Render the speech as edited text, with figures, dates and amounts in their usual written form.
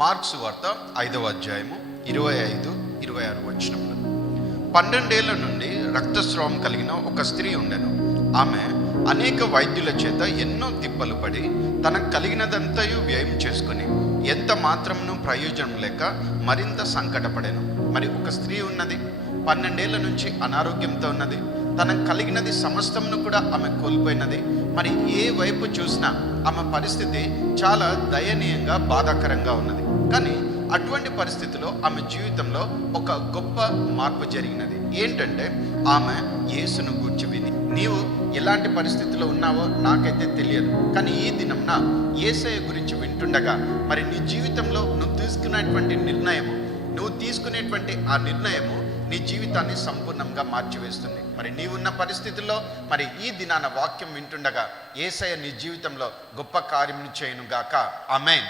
Marks వార్త 5వ అధ్యాయము 25-26 వచనములు. 12 ఏళ్ల నుండి రక్తస్రావం కలిగిన ఒక స్త్రీ ఉండెను. ఆమె అనేక వైద్యుల చేత ఎన్నో తిప్పలు పడి తనకు కలిగినదంతయు వ్యయం చేసుకుని ఎంత మాత్రమును ప్రయోజనం లేక మరింత సంకటపడెను. మరి ఒక స్త్రీ ఉన్నది, 12 ఏళ్ల నుంచి అనారోగ్యంతో ఉన్నది. తనకు కలిగినది సమస్తమును కూడా ఆమె కోల్పోయినది. మరి ఏ వైపు చూసినా ఆమె పరిస్థితి చాలా దయనీయంగా, బాధాకరంగా ఉన్నది. కానీ అటువంటి పరిస్థితిలో ఆమె జీవితంలో ఒక గొప్ప మార్పు జరిగినది. ఏంటంటే ఆమె యేసును గూర్చి విని, నీవు ఎలాంటి పరిస్థితిలో ఉన్నావో నాకైతే తెలియదు, కానీ ఈ దినంన యేసయ్య గురించి వింటుండగా మరి నీ జీవితంలో నువ్వు తీసుకునేటువంటి ఆ నిర్ణయము నీ జీవితాన్ని సంపూర్ణంగా మార్చివేస్తుంది. మరి నీవున్న పరిస్థితుల్లో మరి ఈ దినాన వాక్యం వింటుండగా యేసయ్య నీ జీవితంలో గొప్ప కార్యమును చేయును గాక. ఆమేన్.